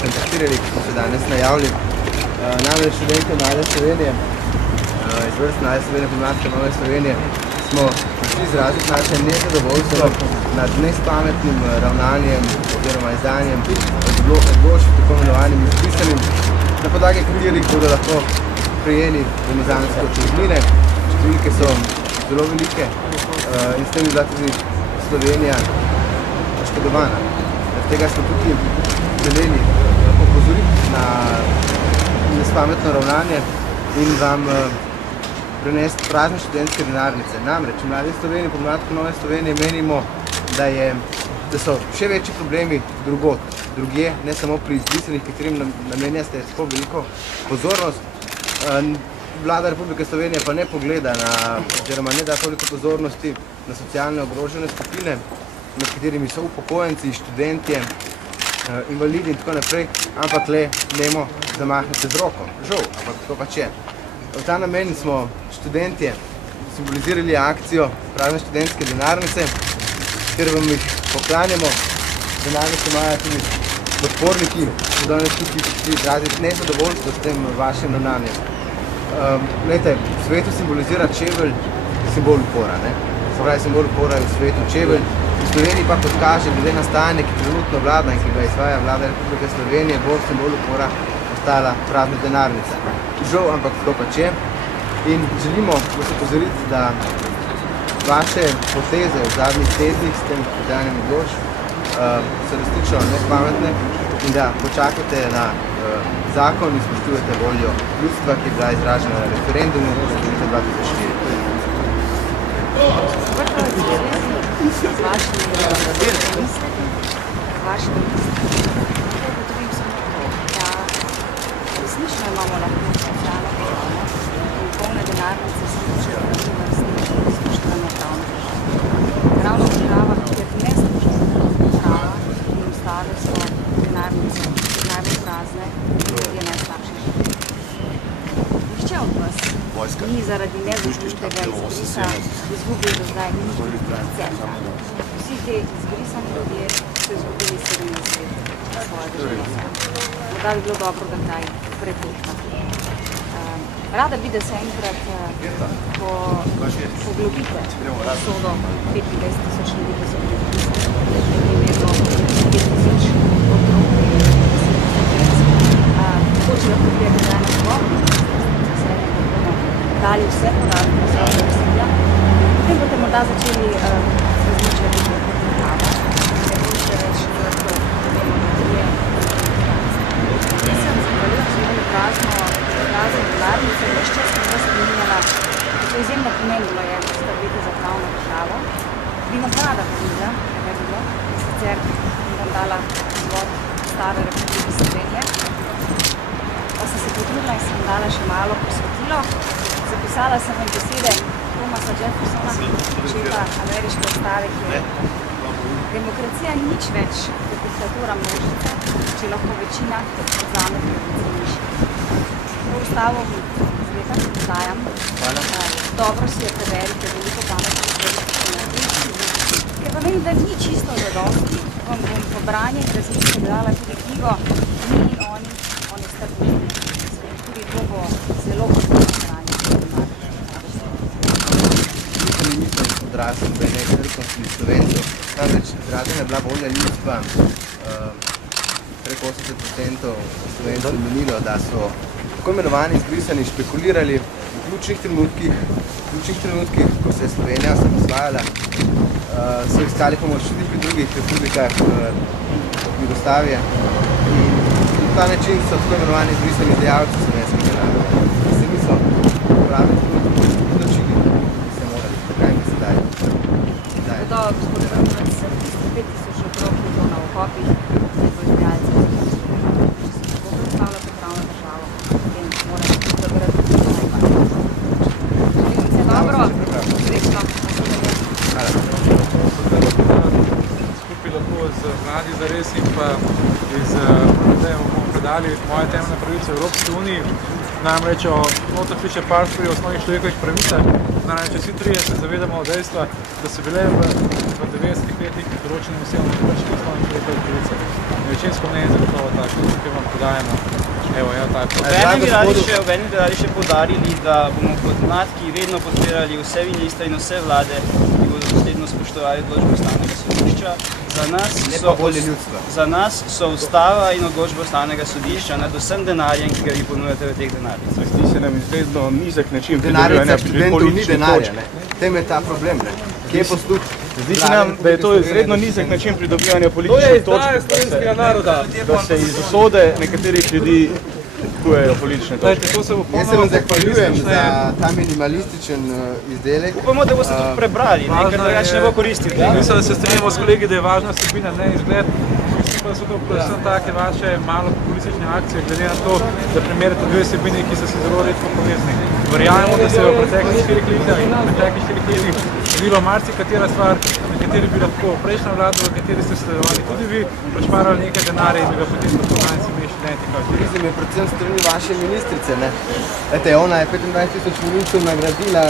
kontaktirali, ki smo se danes najavili. Namreč študenti Mlade Slovenije, iz vrst Mlade Slovenije, Pomladke Nove Slovenije, smo prišli izraziti naše nezadovoljstvo nad nespametnim ravnanjem oziroma izdanjem odločb tako imenovanim izpisanim, na podlagi katerih bodo lahko prejeli domizanske odškodnine. Številke so zelo velike in s tem je bila tudi Slovenija oškodovana. Zaradi tega smo tukaj želeli opozoriti na nespametno ravnanje in vam prenesti prazne študentske denarnice. Namreč v Mladi Sloveniji, Pomladke Nove Slovenije menimo, da so še večji problemi drugje, ne samo pri izbrisanih, katerim namenjate tako veliko pozornost. Vlada Republike Slovenije pa ne pogleda oziroma ne da toliko pozornosti na socialne ogrožene skupine, med katerimi so upokojenci, študentje, invalidi in tako naprej, ampak le nemo zamahnete z roko. Žal, ampak to pač je. V ta namen smo študentje simbolizirali akcijo prazne študentske denarnice, kjer vam jih poklanjamo. Denarnice imajo tudi podporniki, ki danes tukaj izraziti nezadovoljstvo s tem vašim ravnanjem. Glejte, v svetu simbolizira čevelj simbol upora, ne? Se pravi, simbol upora je v svetu čevelj. V Sloveniji pa, kot kaže, glede na stanje, ki trenutno vlada in ki ga izvaja Vlada Republike Slovenije, bo simbol upora ostala prazna denarnica. Žal, ampak to pač je. In želimo vas opozoriti, da vaše poteze v zadnjih tednih s tem izdajanjem odločb so resnično nespametne in da počakate na zakon in spoštujete voljo ljudstva, ki je bila izražena na referendumu leta 2004. Z vašimi pomisleki, ugotovim samo to, da resnično imamo lahko socialno državo in polne denarnice samo če vrstni spoštovanje pravne države. Pravna država, kjer ne spoštujemo prava in ostale so denarnice najbolj prazne in ljudje najslabše živijo. Nihče od vas ni zaradi nezažitega izbrisa izgubil do zdaj niti centa. Vsi te izbrisani ljudje so izgubili 17 let svoje državljanstva. Morda bi bilo dobro, da kaj prepušta. Rada bi, da se enkrat poglobite sodo 25 tisoč ljudi, ki so bili vpisani, in je bilo 5 tisoč otrok. Hoče lahko prije dana zgodba, dali vse podatke za besedila, potem boste morda začeli razmišljati o prava, ne boste več lahko pomenili, da je sem zahvaljujem se imeli prazne denarnice, več čas sem vas spominjala, kako izjemno pomembno je skrbeti za pravno državo. Bi vam pa rada povedala, kaj bi bilo, in sicer bom dala izvod stare Republike Slovenije, pa sem se potrudila in sem dala še malo posvetilo. Zapisala sem vam besede Thomasa Jeffersona, očeta ameriške ustave, ki je demokracija ni nič več kot diktatura množice, če lahko večina vzame pravice miši. To ustavo zleta dajam. Dobro si jo preverite, veliko pametno stvari. Ker pa menim, da ni čisto zadosti, vam bom po branjih različno dala tudi knjigo Mi in oni o nestrpnosti. Tudi to bo zelo potrebno branje. Odrasel v nestrpnosti Slovencev. Namreč izražena je bila volja ljudstva, preko 80% Slovencev menilo, da so tako imenovani izbrisani špekulirali v ključnih trenutkih, ko se je Slovenija osamosvajala, so iskali pomoč tudi pri drugih republikah Jugoslavije in na ta način so tako imenovani izbrisani izdajalci slovenskega naroda, ki se niso pravi odločili, ki se morali. Kaj mi sedaj? Gotovo, gospod Vrhovec, 5 tisoč otrok je to na okopih, ne bo izdajalci za Slovenije. Če se tako predstavljate pravno državo, potem morate tudi dobrati najbolj. Želim se dobro, srečno. Skupaj lahko z Mladi zares in pa iz Prometeja bomo predali moje temeljne pravice v Evropski uniji. Namreč o notofiče parstvi o osnovnih človekovih pravicah. Namreč vsi trije se zavedamo dejstva, da so bile v 90-ih letih določenim osebam kršene osnovne človekove pravice. večinsko mnenje zagotovo tako, ki vam podajamo. Evo, ja, tako. Obenem bi radi še poudarili, da bomo kot mladki vedno podpirali vse ministre in vse vlade, ki bodo dosledno spoštovali odločbe Ustavnega sodišča. Za nas so Ustava in odločbe Ustavnega sodišča nad vsem denarjem, ki ga vi ponujate v teh denarnicah. Zdi se nam izredno nizek način Denarnica pridobivanja študentov ni političnih denarja, točk. ne. Tem je ta problem, ne. Kje je posluh? Zdi se nam, da je to izredno nizek način pridobivanja političnih točk, slovenskega naroda. da se iz usode nekaterih ljudi kujejo politične točke. To se bo Jaz se vam zahvaljujem za ta minimalističen izdelek. Upamo, da boste tudi prebrali, ker drugače ne bo koristil. Mislim, da se strinjamo s kolegi, da je važna vsebina, ne izgled. Mislim pa, da so to predvsem take vaše malo populistične akcije, glede na to, da primerjate dve vsebini, ki so se zelo redko povezni. Verjamemo, da se je v preteklih 4 letih in v preteklih 4 letih zgodila marsikatera stvar, na kateri bi lahko prejšnja vlada, v kateri ste sodelovali tudi vi, prešparali nekaj denarja in bi ga potem lahko danes imeli študenti. Turizem je predvsem strani vaše ministrice, ne. Ete, ona je 25 000 volivcev nagradila.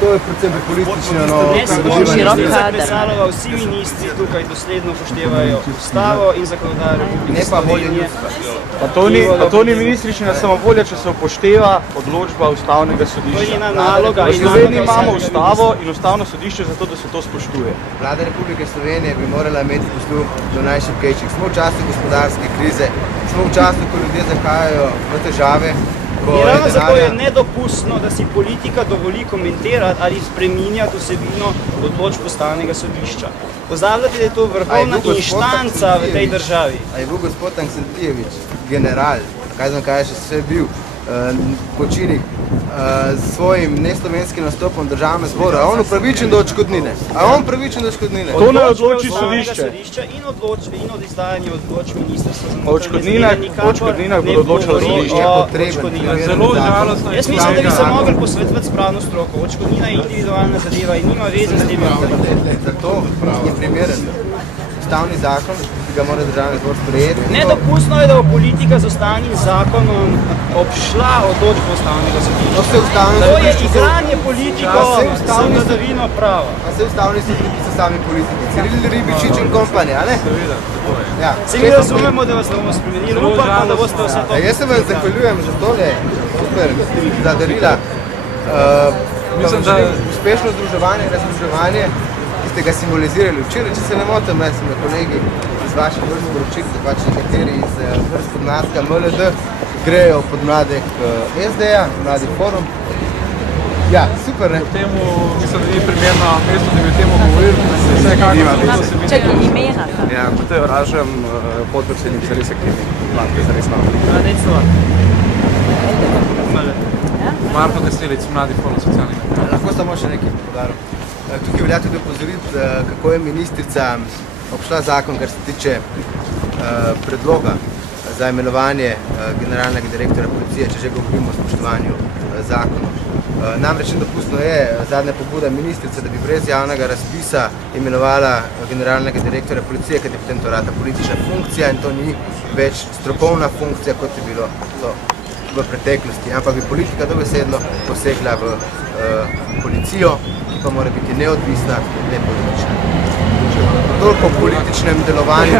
To je predvsem populistično, no, Ne samo ministrica Knesalova, vsi ministri tukaj dosledno upoštevajo Ustavo in zakonodajo Republike ne pa volje Slovenije. ljudstva. Pa to ni ministričina samovolja, če se upošteva odločba Ustavnega To je sodišča. njena naloga. V in Sloveniji naloga imamo vsakega Ustavo in Ustavno sodišče zato, da se to spoštuje. Vlada Republike Slovenije bi morala imeti posluh do najšibkejših. Smo v času gospodarske krize, smo v času, ko ljudje zahajajo v težave, ko In ravno zato je denarja. nedopustno, da si politika dovoli komentirati ali spreminjati vsebino odločb Ustavnega sodišča. Pozabljate, da je to vrhovna inštanca v tej državi. A je bil gospod Anksendijevič, general, kaj znam kaj je še vse bil, Kočinik, s svojim neslovenskim nastopom v državnem zboru, a on upravičen do odškodnine? A on upravičen do odškodnine? To ne odloči Odločbe Ustavnega sodišče. sodišča in od izdajanja odločb ministrstva za O odškodninah bodo odločalo sodišče. Zelo žalostno je Jaz mislim, da bi se mogli posvetovati s pravno stroko. Odškodnina je individualna zadeva in nima veze s tem. Zato je primeren ustavni zakon, ki ga mora državni zbor sprejeti. Nedopustno je, da bo politika z ustavnim zakonom obšla odločbo Ustavnega To sodišča. se ustavno To je sodišče igranje politiko Ja, se z ustavni- vladavino prava. Pa se ustavni sodniki so sami politiki. Ciril Ribičič in kompani, a ne? Seveda, tako je. Ja. Se mi razumemo, da vas ne bomo spremenili, upam pa, da boste vse to... Jaz se vam zahvaljujem za tole super za darila. Mislim, Vam želim da- uspešno združevanje in razdruževanje, ki ste ga simbolizirali včeraj, če se ne motim, jaz sem na kolegi iz vaših vrst sporočil, da pač nekateri iz vrst podmladka MLD grejo pod mladek SD-ja, Mladi forum. Ja, super, ne? Temu mislim, da ni primerno mesto, da bi o tem govorili, da se vsekakor to se Čakaj, imena. Ja, Matej Oražem, podpredsednik zares aktivni. Mladke zares Marko Kastelic, Mladi forum socialnega. Lahko samo še nekaj podarim. Tukaj velja tudi opozoriti, kako je ministrica obšla zakon, kar se tiče predloga za imenovanje generalnega direktorja policije, če že govorimo o spoštovanju zakonov. Namreč nedopustno je zadnja pobuda ministrice, da bi brez javnega razpisa imenovala generalnega direktorja policije, ker je potem to rata politična funkcija in to ni več strokovna funkcija, kot je bilo to v preteklosti, ampak bi politika dobesedno posegla v policijo, ki pa mora biti neodvisna, ne politična. Toliko o političnem delovanju.